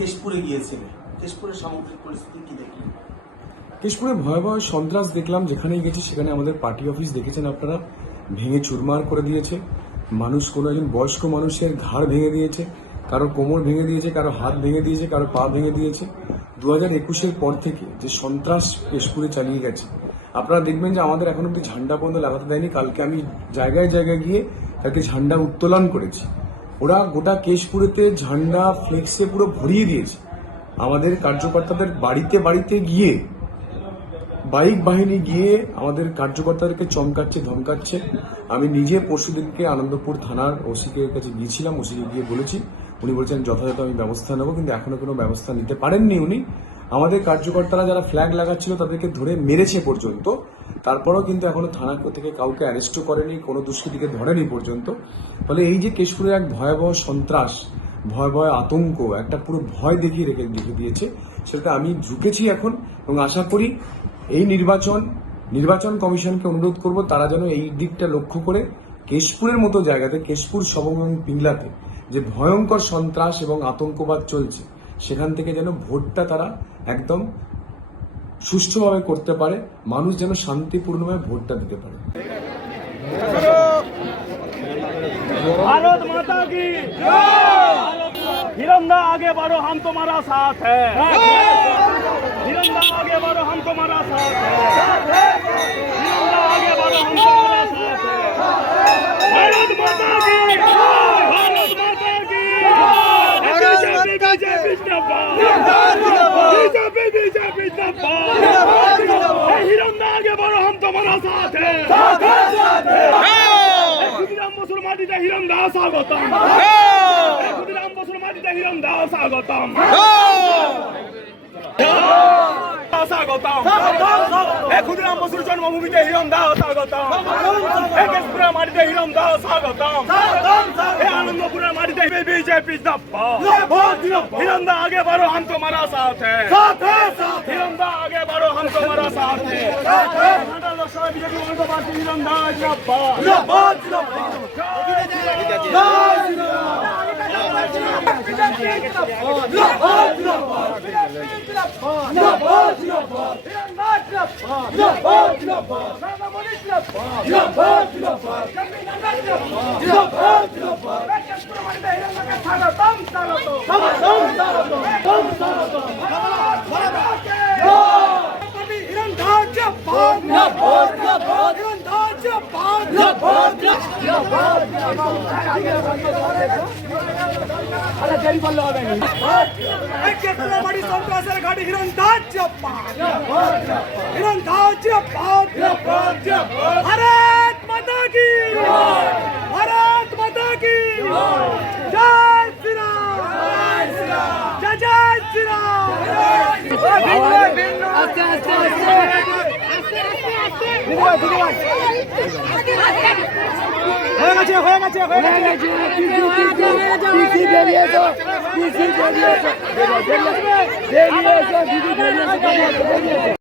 কেশপুরে গিয়েছিলে। কেশপুরের সামগ্রিক পরিস্থিতি কি দেখলেন? কেশপুরে ভয়াবহ সন্ত্রাস দেখলাম, যেখানেই গেছি সেখানে আমাদের পার্টি অফিস দেখেছেন আপনারা। ভেঙে চুরমার করে দিয়েছে। মানুষ কোনো একজন বয়স্ক মানুষের ঘাড় ভেঙে দিয়েছে, কারও কোমর ভেঙে দিয়েছে, কারও হাত ভেঙে দিয়েছে, কারও পা ভেঙে দিয়েছে। দু হাজার একুশের পর থেকে যে সন্ত্রাস কেশপুরে চালিয়ে গেছে, আপনারা দেখবেন যে আমাদের এখন অব্দি ঝান্ডা পর্যন্ত লাগাতে দেয়নি। কালকে আমি জায়গায় জায়গায় গিয়ে তাকে ঝান্ডা উত্তোলন করেছি। ওরা গোটা কেশপুরেতে ঝান্ডা ফ্লেক্সে পুরো ভরিয়ে দিয়েছে। আমাদের কার্যকর্তাদের বাড়িতে বাড়িতে গিয়ে, বাইক বাহিনী গিয়ে আমাদের কার্যকর্তাদেরকে চমকাচ্ছে, ধমকাচ্ছে। আমি নিজে পরশুদিনকে আনন্দপুর থানার ওসিকে কাছে গিয়েছিলাম, ওসিকে গিয়ে বলেছি। উনি বলছেন, যথাযথ আমি ব্যবস্থা নেব। কিন্তু এখনও কোনো ব্যবস্থা নিতে পারেননি উনি। আমাদের কার্যকর্তারা যারা ফ্ল্যাগ লাগাচ্ছিল, তাদেরকে ধরে মেরেছে পর্যন্ত। তারপরেও কিন্তু এখনও থানা থেকে কাউকে অ্যারেস্টও করেনি, কোনো দুষ্কৃতিকে ধরেনি পর্যন্ত। ফলে এই যে কেশপুরের এক ভয়াবহ সন্ত্রাস, ভয়াবহ আতঙ্ক, একটা পুরো ভয় দেখিয়ে রেখে রেখে দিয়েছে সেটা আমি ঢুকেছি এখন এবং আশা করি এই নির্বাচন নির্বাচন কমিশনকে অনুরোধ করব তারা যেন এই দিকটা লক্ষ্য করে কেশপুরের মতো জায়গাতে, কেশপুর সবং এবং পিংলাতে যে ভয়ঙ্কর সন্ত্রাস এবং আতঙ্কবাদ চলছে, সেখান থেকে যেন ভোটটা তারা একদম সুষ্ঠুভাবে করতে পারে মানুষ যেন শান্তিপূর্ণভাবে ভোটটা দিতে পারে भारत माता की हिरंदा आगे बढ़ो हम तुम्हारा साथ है हिरंदा आगे बढ़ो हम तुम्हारा साथ है দাস আগতম কোটি রাম বসুর মাটিতে হিরণ দাস আগতম ক্ষুদিরাম বসুর জন্মভূমিতে হিরম দাহ স্বাগতম। কেশপুরের মাটিতে হিরম দাহ স্বাগতম। আনন্দপুরের মাটিতে বিজেপি হিরম দা আগে বারো হাম তোমারা সাথ। হিরম দা আগে বারো হাম তোমারা সাথ। বিজেপি হিরম দা জিন্দাবাদ అలా జరిపల్లో పడి సంతోషాల కాడి హిరంధాజ్యప్ప హిరంధాజ్యప్ప భారత్ మాతా కీ భారత్ మాతా కీ జై శ్రీరామ్ జై శ్రీరామ్ జై శ్రీరామ్ হয়ে গেছে হয়ে গেছে হয়ে গেছে পিসি বেরিয়েছো পিসি বেরিয়ে এসো বেরিয়ে এসো দিদি বেরিয়ে বেরিয়েছো